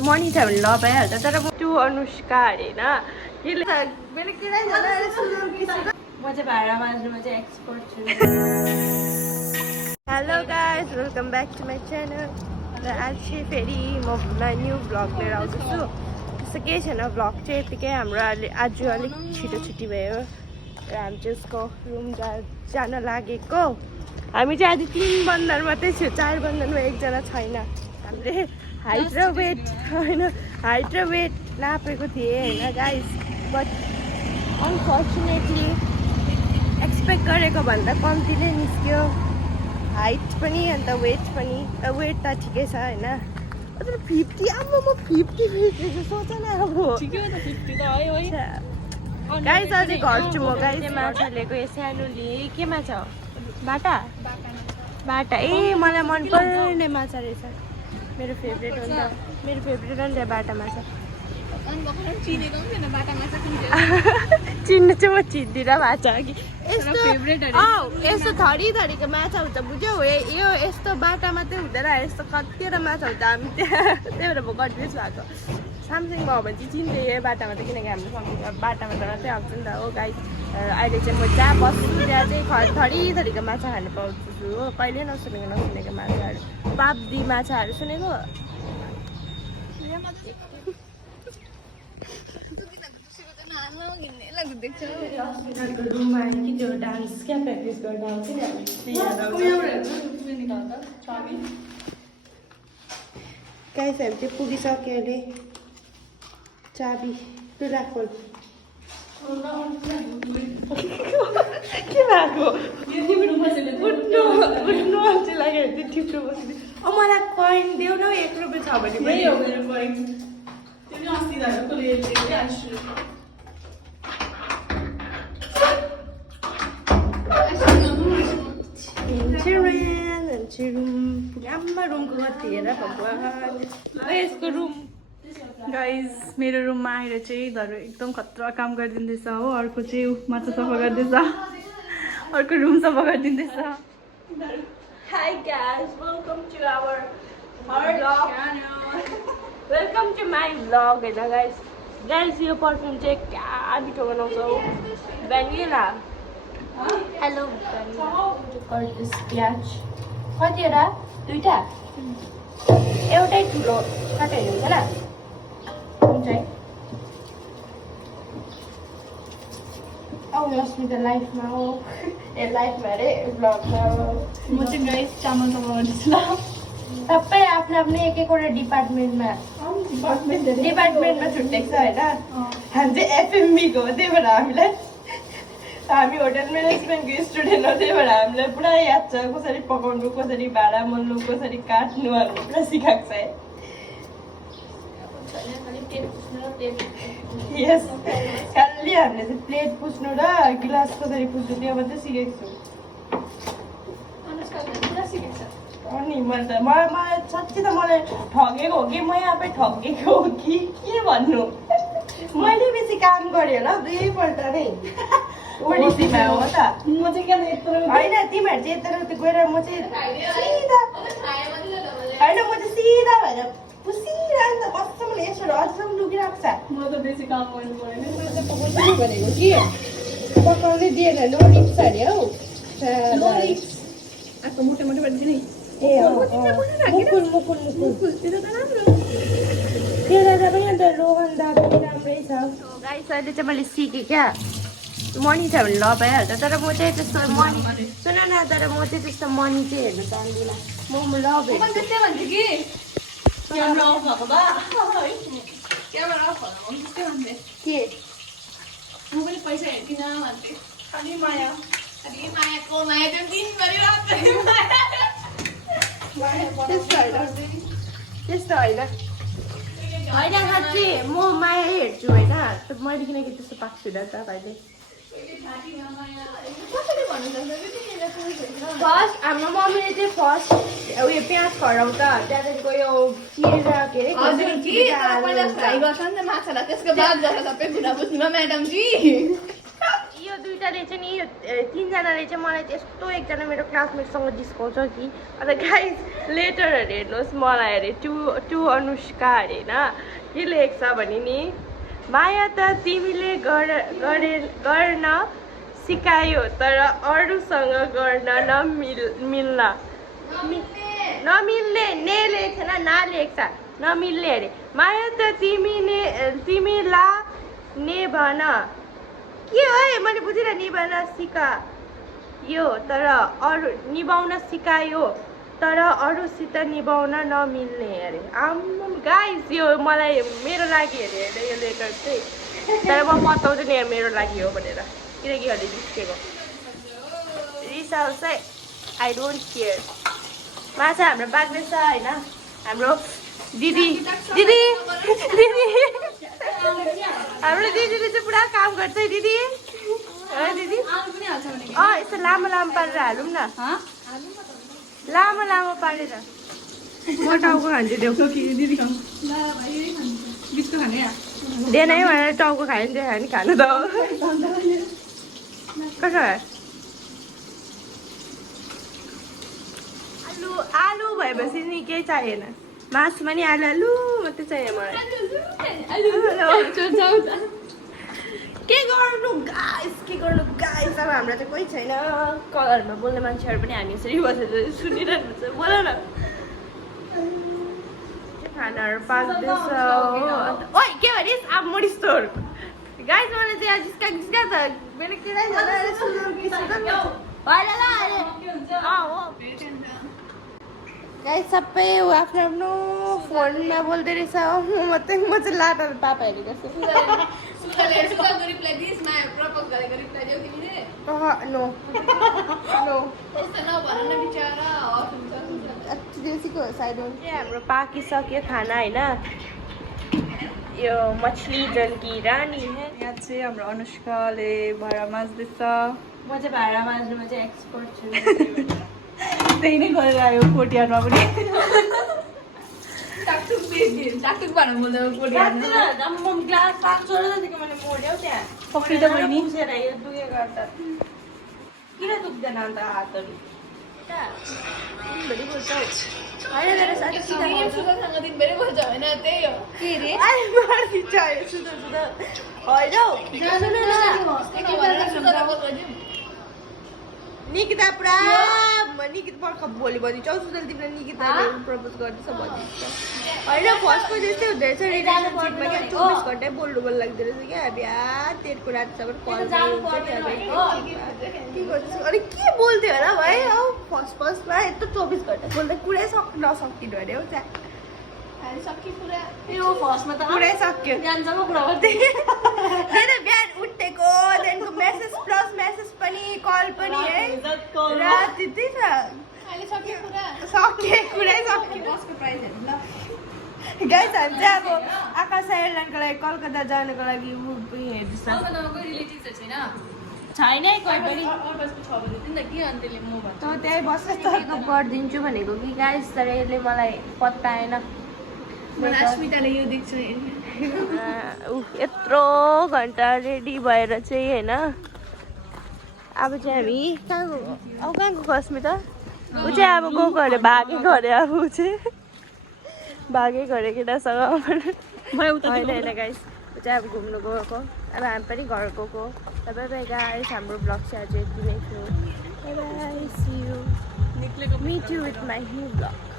Money छ भने ल भइहाल्छ तर त्यो अनुष्का अरे होइन म चाहिँ भाडा माझ्नुमा चाहिँ एक्सपर्ट छु hello guys welcome back to my channel र आज चाहिँ फेरि म न्यू भ्लग लिएर आउँदैछु त्यस्तो केही छैन भ्लग चाहिँ यतिकै हाम्रो आज अलिक छिटो छुट्टी भयो र हामी चाहिँ उसको रुम जान लागेको हामी चाहिँ आज 3 बन्धन मात्रै छु 4 बन्धनमा एकजना छैन हामीले हाइट र वेट होइन हाइट र वेट नापेको थिएँ होइन गाइस बट अनफर्चुनेटली एक्सपेक्ट गरेको भन्दा कम्ती नै निस्क्यो हाइट पनि अन्त वेट पनि वेट त ठिकै छ होइन 50 अब म 50 फेर्छु सोच न अब गाइस अझै घट्छु म गाइस माछा लिएको यो सानो लिएँ के माछा हो बाटा बाटा ए मलाई मनपर्ने माछा रहेछ मेरो फेभरेट हो नि त मेरो फेभरेट हो नि त बाटा माछा चिन्नु चाहिँ म चिन्दिनँ माछा कि यस्तो थरी थरीको माछा हुन्छ बुझ्यौ यो यस्तो बाटा मात्रै हुँदैन यस्तो कतिवटा माछा हुन्छ हामी त्यही भएर म कन्फ्युज भएको सामसिङ भयो भने चाहिँ चिन्थेँ यो बाटामा त किनकि हाम्रो सामसिङ बाटामा त मात्रै आउँछ नि त हो गाइस अहिले चाहिँ म जहाँ बस्छु त्यहाँ चाहिँ थरी थरीको माछा खानु पाउँछु हो कहिले नसुनेको माछाहरू पाप्दी माछाहरू सुनेको रुममा आयो कि त्यो डान्स क्या प्र्याक्टिस गर्न आउँछ नि गाइस हामी चाहिँ पुगिसक्यो अहिले चाबी तँ राखोल के भएको उठ्नु अल्छी लाग्यो भने चाहिँ ठिप्रो बस्ने मलाई कोइन देऊ न 1 रुपियाँ छ भने रुममा रुमको कति हेर भगवान् यसको रुम गाइज मेरो रुममा आएर चाहिँ धरो एकदम खतरा काम गरिदिँदैछ हो अर्को चाहिँ माछा सफा गर्दैछ अर्को रुम सफा गरिदिँदैछ Hi guys, welcome to our vlog. Welcome to my vlog होइन guys. Guys यो परफ्युम चाहिँ क्या मिठो बनाउँछ हो भ्यानिला हेलो भ्यानिला प्याज कतिवटा 2टा एउटै ठुलो काटेर हुन्छ हुन्छ है लक्ष्मी त लाइफमा हो ए लाइफमा अरे भ्लगमा हो म चाहिँ गाइस चामल सफा गर्दैछु ल सबै आफ्नो आफ्नो एक एकवटा डिपार्टमेन्टमा छुट्टेको छ होइन हामी चाहिँ एफएमबीको हो त्यही भएर हामी होटल म्यानेजमेन्टको स्टुडेन्ट हो त्यही भएर हामीलाई पुरा याद छ कसरी पकाउनु कसरी भाँडा मोल्नु कसरी काट्नुहरू पुरा सिकाएको छ है यस खालि हामीले चाहिँ प्लेट पुस्नु र गिलास कसरी पुस्नु त्यो मात्रै सिकेको छु अनि मलाई साँच्ची त मलाई ठगेको हो कि म आफै ठगेको हो कि के भन्नु मैले बेसी काम गरेँ होला 2 पल्ट नै ओडिसीमा हो त म चाहिँ किन यत्रो होइन तिमीहरू चाहिँ यत्रो गएर म चाहिँ सिधा होइन म चाहिँ सिधा भएर पुसिरहेको त कसम यसो अझसम्म लुकिरहेको छ म त बेसी काम गर्नु परेन पकाउनु भनेको कि पकाउनै दिएन नो रिक्स अरे हौ आएको मोटे मोटे भन्छ नि ए मुकुल त्यसलाई त पनि अन्त रोहन दा पनि राम्रै छ गाइस अहिले चाहिँ मैले सिकेँ क्या मनी छ भने ल भइहाल्छ तर म चाहिँ त्यस्तो मनी सुन न तर म चाहिँ त्यस्तो मनी चाहिँ हेर्नु चाहदिनँ म लभ हेर्छु के भन्छु कि के म पनि पैसा हेर्दिनँ भन्थे खालि माया मायाको माया त दिन त्यस्तो होइन होइन साँच्ची म माया हेर्छु होइन मैले किनकि त्यस्तो पाएको छुइनँ त भाइले फर्स्ट हाम्रो मम्मीले चाहिँ फर्स्ट उयो प्याज खराउँछ त्यहाँदेखिको यो चिरेर के अरे फ्राई गर्छ नि त माछालाई त्यसको बाद जरा सबै कुरा बुझ्नु म्याडम जी यो 2 तिनजनाले चाहिँ मलाई चाहिँ यस्तो एकजना मेरो क्लासमेटसँग जिस्काउँछ कि अन्त गाइस लेटरहरू हेर्नुहोस् मलाई अरे टु अनुष्का अरे होइन के लेख्छ भने नि माया त तिमीले गर्न सिकायो तर अरूसँग गर्न नमिल्ने ने लेख्छ ना लेख्छ नमिल्ने अरे माया त तिमीला ने भन के हो मैले बुझिनँ निभाउन सिकायो तर अरूसित निभाउन नमिल्ने अरे गाइस यो मलाई मेरो लागि अरे यो लेटर चाहिँ तर म बताउँछु नि मेरो लागि हो भनेर किनकि अहिले जिस्केको रिसाउँछ आई डोन्ट केयर माछा हाम्रो बाग्दैछ होइन हाम्रो दिदी हाम्रो दिदीले चाहिँ पुरा काम गर्छ है दिदी दिदी यस्तो लामो पारेर हालौँ न लामो पारेर म टाउको खान्छु देउको दिदी बिचको खाने दिएन है भनेर टाउको खायो नि खायो नि खानु त कसो आलु भएपछि नि केही चाहिएन मासुमा नि आलु मात्रै चाहियो मलाई के गर्नु गाइस अब हाम्रो चाहिँ कोही छैन कलरमा बोल्ने मान्छेहरू पनि हामी यसरी बसेर सुनिरहनु छ बोल न खानाहरू पाक्दैछ ओइ के भनिस् अब मोडी स्टोर गाइस मलाई चाहिँ जिस्का त बेलुक गाइस सबै आफ्नो फोनमा बोल्दै रहेछ म चाहिँ लाटा पापा हेरेको छु नो हाम्रो पाकिसक्यो खाना होइन यो मछली जल की रानी है यहाँ चाहिँ हाम्रो अनुष्काले भाँडा माझ्दैछ म चाहिँ भाँडा माझ्नुमा चाहिँ एक्सपर्ट छु त्यही नै गरेर आयो कोटियारमा पनि पक्री त बहिनी किन दुख्दैन अन्त हातहरू निकिता पुरा निकिता भर्खर भोलि भनिदिन्छौ सुजल तिमीले निकिताले प्रपोज गर्दैछ भनिदिन्छ होइन फर्स्टको जस्तै हुँदो रहेछ रिलेसनसिपमा क्या 24 घन्टै बोल्नु मन लाग्दो रहेछ क्या बिहा तेरको रातसम्म कल के गर्दैछ अनि के बोल्थ्यो होला भाइ हौ फर्स्टमा यत्रो 24 घन्टा बोल्दा कुरै नसकिनु अरे हौ त्यहाँ पुरै सक्यो बिहान उठेको त्यहाँदेखिको मेसेज प्लस मेसेज पनि कल पनि है राति त्यही त सक्यो पुरै सक्यो गाइस हामी चाहिँ अब आकाश एयरलाइनको लागि कलकत्ता जानुको लागि पनि हेर्दैछ छैन कोही पनि त त्यही बसेर तर्क गरिदिन्छु भनेको कि गाइस तर यसले मलाई पत्ताएन यो देख्छु यत्रो घन्टा रेडी भएर चाहिँ होइन अब चाहिँ हामी कहाँको अस्मिता ऊ चाहिँ अब गएको अरे भागेको अरे अब ऊ चाहिँ भागेको अरे केटासँग होइन गाइस ऊ चाहिँ अब घुम्नु गएको अब हामी पनि घर गएको बाई बाई गाइस हाम्रो ब्लग चाहिँ आज यति नै थियो bye see you meet you with my new vlog